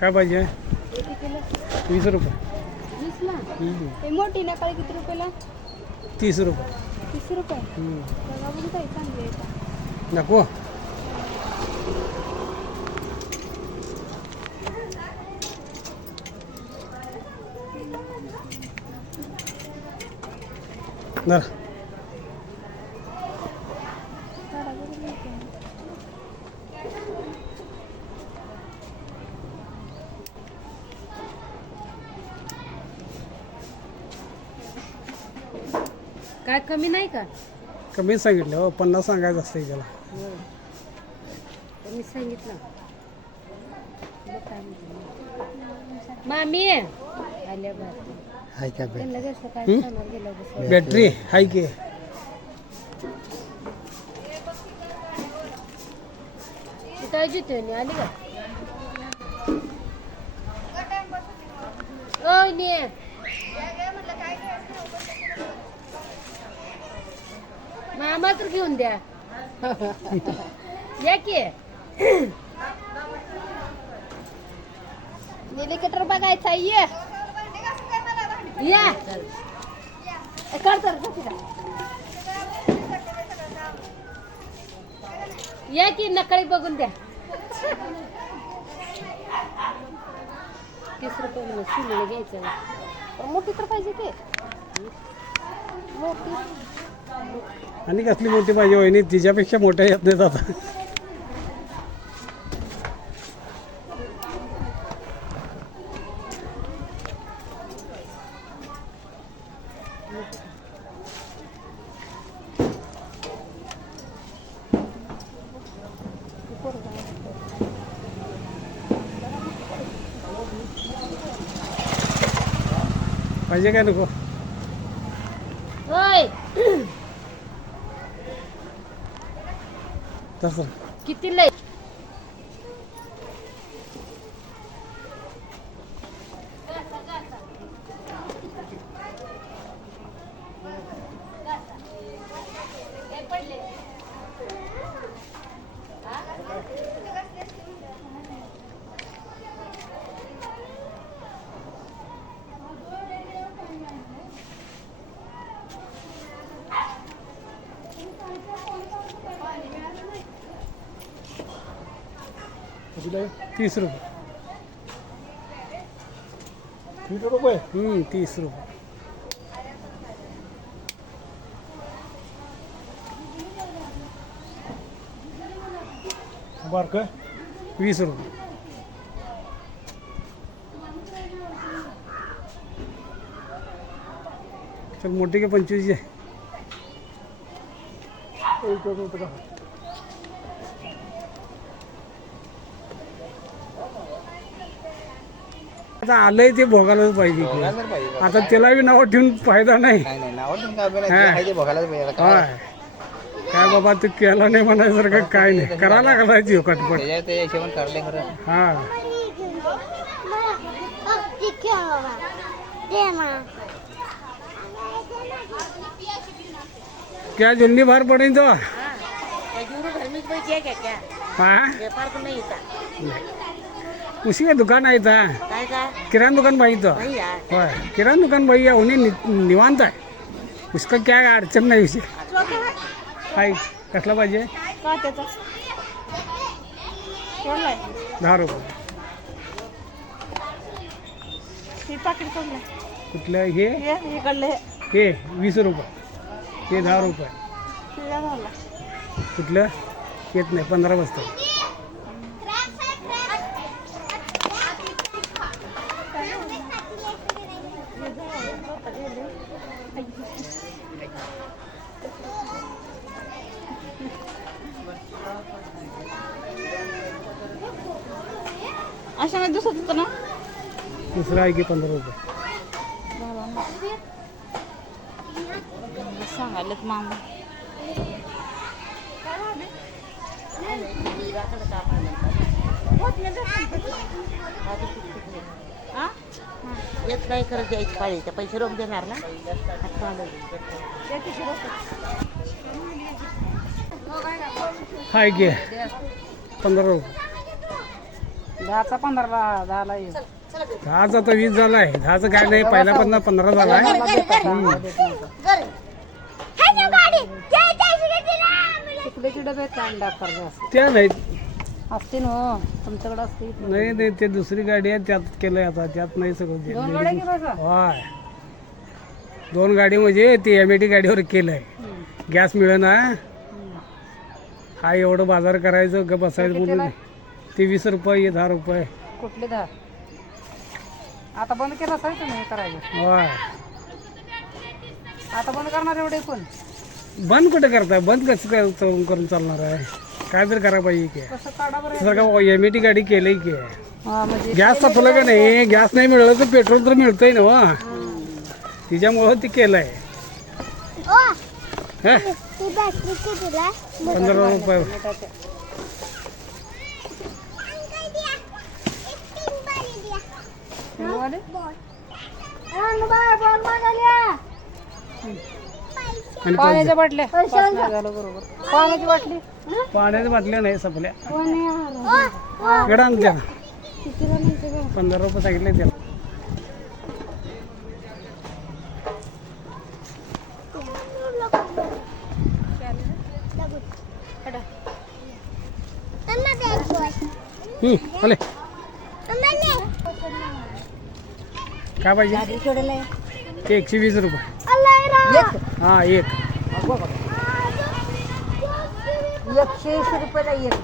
काय पाहिजे? 20 रुपये. 20ला? मोठी नकाळी किती रुपयाला? 30 रुपये. 30 रुपये? बघा बघू काही चांगली आहे का? नको. धर. काय कमी नाही का? कमीच सांगितलं हो, 50 सांगायचं असतं त्याला. मी सांगितलं. मामी आल्या हाय का काय बॅटरी हाय की? काय जिथे आली का? मामा तर घेऊन द्या. या की हेलिकॉप्टर बघायचा. या कर तर या की नकळी बघून द्या. 30 रुपये म्हणून शिवलेलं घ्यायचं. मोठी तर पाहिजे ते. मोठी आणि कसली मोठी पाहिजे वहिनी? तिच्यापेक्षा मोठ्या येत नाहीत आता. पाहिजे काय नको? होय तसं किती लय? कितीला? 30 रुपये. 30 रुपये? 30 रुपये. बारक 20 रुपये. चल मोठी के 25 आहे. आता आलंय ते भोगायलाच पाहिजे की. आता त्याला बी नाव ठेवून फायदा नाही. काय काय बाबा तू केला नाही म्हणायसारखं काय नाही. करायला घालायची कटपट. हा क्या जल्दी बाहर पड़े तो हाँ उसी का दुकान आई था. किराना दुकान भाई तो किराना दुकान भैया उन्हें निवांत है. उसका क्या अडचण नाही उसे. हाय कसला पाहिजे? 10 रुपये. कुठलं हे? हे 20 रुपये. हे 10 रुपये. कुठलं येत नाही 15 बसतं. अशा नाही दुसरं होतं ना. दुसरा आहे की 15 रुपये. सांगायला मामा येत नाही खरं द्यायची पाळी त्या पैसे रोख देणार ना हाय की 15 रुपये 10चा 15 झाला येईल. 10चा तर 20 झालाय 10चं काय नाही पहिल्यापासून 15 झालाय चॉकलेटचे डबे आहेत का अंडा जास्त त्या नाहीत असते ना तुमच्याकडे असते. नाही नाही ते दुसरी गाडी आहे त्यात केलंय आता त्यात नाही सगळं ते. 2 गाड्या की बघा. होय 2 गाडी म्हणजे ती MIT गाडीवर केलंय गॅस मिळेना हा एवढं बाजार करायचं का बसायचं बोलून ते 20 रुपये 10 रुपये कुठले 10 आता बंद केलं असाय तुम्ही हे करायचं. होय आता बंद करणार एवढे पण बंद कुठे करताय बंद कसं करून चालणार आहे काय तर करायला पाहिजे की कसं काढा बरं. सगळं MIT गाडी केलंय की हा म्हणजे गॅस संपलं का नाही गॅस नाही मिळालं तर पेट्रोल तर मिळतंय ना वा तिच्यामुळं ते केलंय हं? 15 रुपये वाले? आणि पाण्याच्या बाटल्या पाच नाही झालं बरोबर. पाण्याची बाटली पाण्याच्या बाटल्या नाही संपल्या इकडं आणत्या 15 रुपये सांगितले त्याला आले काय पाहिजे ते 120 रुपये हा एक 180 रुपयाला एक